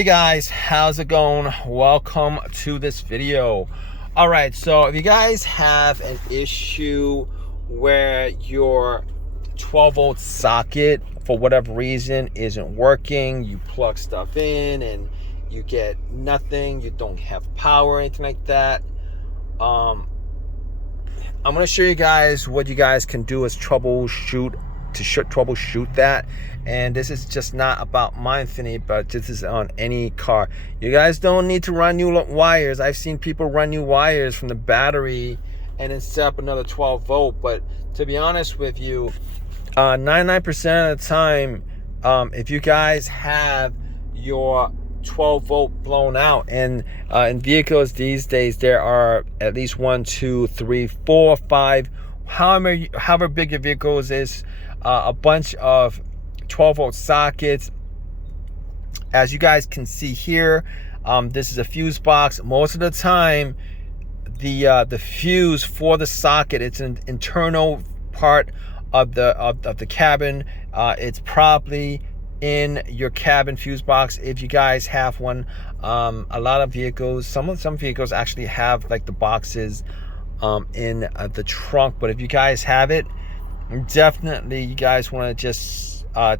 Hey guys, how's it going? Welcome to this video. All right, so if you guys have an issue where your 12-volt socket for whatever reason isn't working, you plug stuff in and you get nothing, you don't have power or anything like that, I'm going to show you guys what you guys can do as troubleshoot that. And this is just not about my Infiniti, but this is on any car. You guys don't need to run new wires. I've seen people run new wires from the battery and then set up another 12 volt. But to be honest with you, 99% of the time, if you guys have your 12 volt blown out, and in vehicles these days there are at least 1, 2, 3, 4, 5, however big your vehicles is, a bunch of 12 volt sockets. As you guys can see here, this is a fuse box. Most of the time the fuse for the socket, it's an internal part of the cabin. It's probably in your cabin fuse box if you guys have one. A lot of vehicles, some vehicles actually have like the boxes in the trunk, but if you guys have it, definitely you guys want to just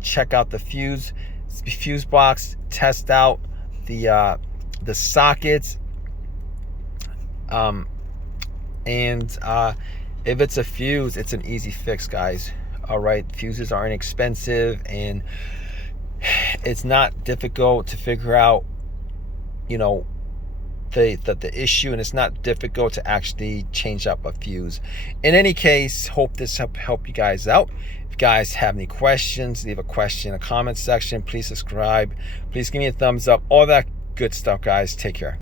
check out the fuse box, test out the sockets, and if it's a fuse, it's an easy fix, guys. All right, fuses are inexpensive and it's not difficult to figure out, you know, the issue, and it's not difficult to actually change up a fuse. In any case, hope this help you guys out. If you guys have any questions, leave a question in the comment section. Please subscribe, please give me a thumbs up, all that good stuff, guys. Take care.